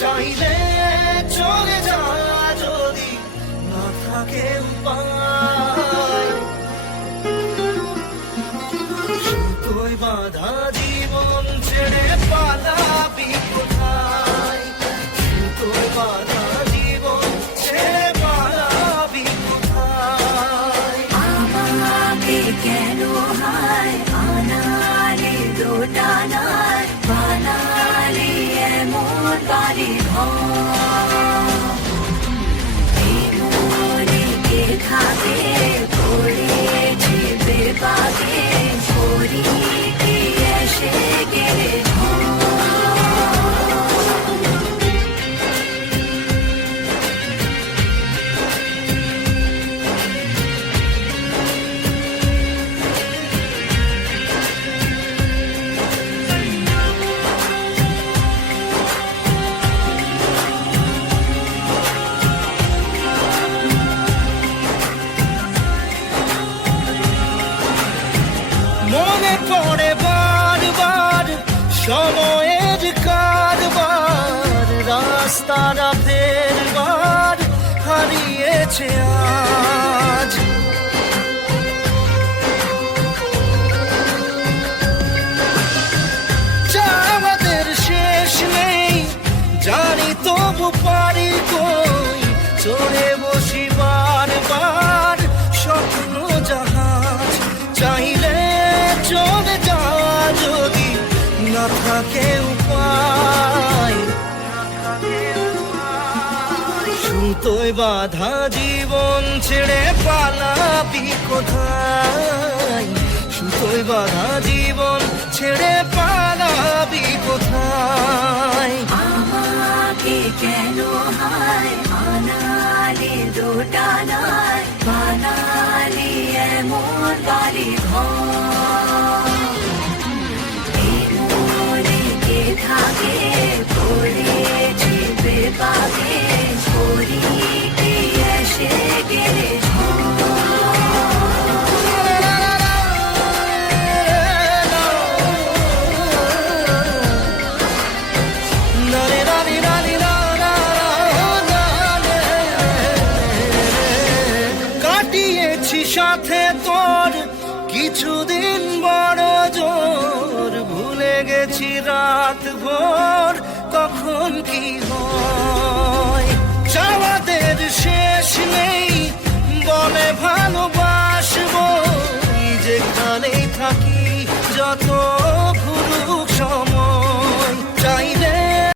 চাইলে চলে যা যদি না থাকে উপায়, সুতোয় বাঁধা জীবন ছেড়ে পালাবি কোথায়, সুতোয় বাঁধা জীবন ছেড়ে পালাবি কোথায়। আমাকে কেন হায় আনালে দোটানায় বানালি এমন বাড়ি ঘর, মনে কে থাকে পড়েছি বেবাকে পড়ি কি এসে গেলে মনে পড়ে বারবার সময়ের কারবার, রাস্তাটা ফেরবার হারিয়েছে আজ। যা আমাদের শেষ নেই জানি, তবু পারি কই চড়ে বসি বারবার স্বপ্ন জাহাজ। চাইলে চলে যা যদি না থাকে উপায়, সুতোয় বাঁধা জীবন ছেড়ে পালাবি কোথায়, সুতোয় বাঁধা জীবন ছেড়ে পালাবি কোথায়। আমাকে কেন হায় আনালে দোটানায় বানালি এমন বাড়ি ঘর, মনে কে থাকে পড়েছি বেবাকে পড়ি কি এসে গেলে কাটিয়েছি সাথে